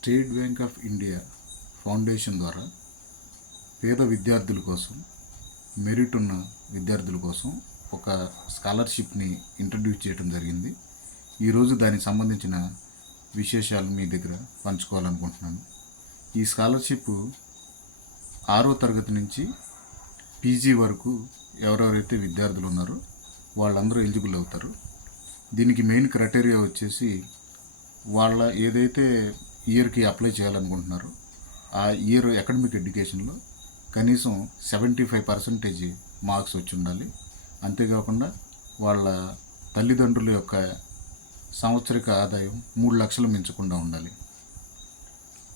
State bank of India foundation ద్వారా పేద విద్యార్థుల కోసం, మెరిట్ ఉన్న విద్యార్థుల కోసం ఒక స్కాలర్షిప్ని ఇంట్రడ్యూస్ చేయడం జరిగింది. ఈరోజు దానికి సంబంధించిన విశేషాలు మీ దగ్గర పంచుకోవాలనుకుంటున్నాను. ఈ స్కాలర్షిప్ 6వ తరగతి నుంచి పీజీ వరకు ఎవరెవరైతే విద్యార్థులు ఉన్నారో వాళ్ళందరూ ఎలిజిబుల్ అవుతారు. దీనికి మెయిన్ క్రైటీరియా వచ్చేసి వాళ్ళ ఏదైతే ఇయర్కి అప్లై చేయాలనుకుంటున్నారో ఆ ఇయర్ అకాడమిక్ ఎడ్యుకేషన్లో కనీసం 75% మార్క్స్ వచ్చి ఉండాలి. అంతేకాకుండా వాళ్ళ తల్లిదండ్రుల యొక్క సంవత్సరిక ఆదాయం 3 లక్షలు మించకుండా ఉండాలి.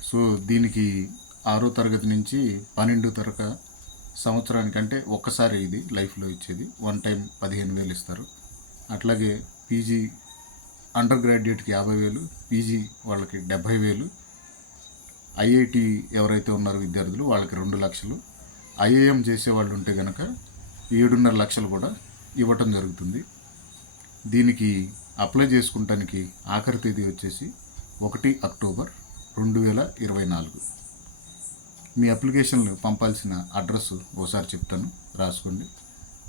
సో దీనికి 6వ తరగతి నుంచి 12వ తరగతి సంవత్సరానికి, అంటే ఒక్కసారి ఇది లైఫ్లో ఇచ్చేది, వన్ టైం 15,000 ఇస్తారు. అట్లాగే పీజీ అండర్ గ్రాడ్యుయేట్కి 50,000, పీజీ వాళ్ళకి 70,000, ఐఐటి ఎవరైతే ఉన్నారో విద్యార్థులు వాళ్ళకి 2 లక్షలు, ఐఐఎం చేసేవాళ్ళు ఉంటే కనుక 7.5 లక్షలు కూడా ఇవ్వటం జరుగుతుంది. దీనికి అప్లై చేసుకుంటానికి ఆఖరి తేదీ వచ్చేసి 1 అక్టోబర్ 2024. మీ అప్లికేషన్లు పంపాల్సిన అడ్రస్ ఒకసారి చెప్తాను, రాసుకోండి.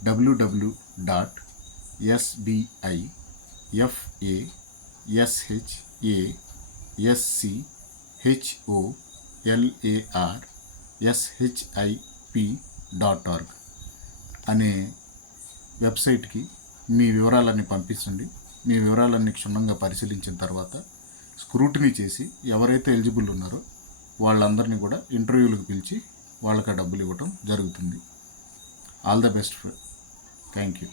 www.sbifashasholarsHip.org అనే వెబ్సైట్కి మీ వివరాలన్నీ పంపించండి. మీ వివరాలన్నీ క్షుణ్ణంగా పరిశీలించిన తర్వాత స్క్రూటినీ చేసి ఎవరైతే ఎలిజిబుల్ ఉన్నారో వాళ్ళందరినీ కూడా ఇంటర్వ్యూలకు పిలిచి వాళ్ళకి ఆ డబ్బులు ఇవ్వటం జరుగుతుంది. All the best. Thank you.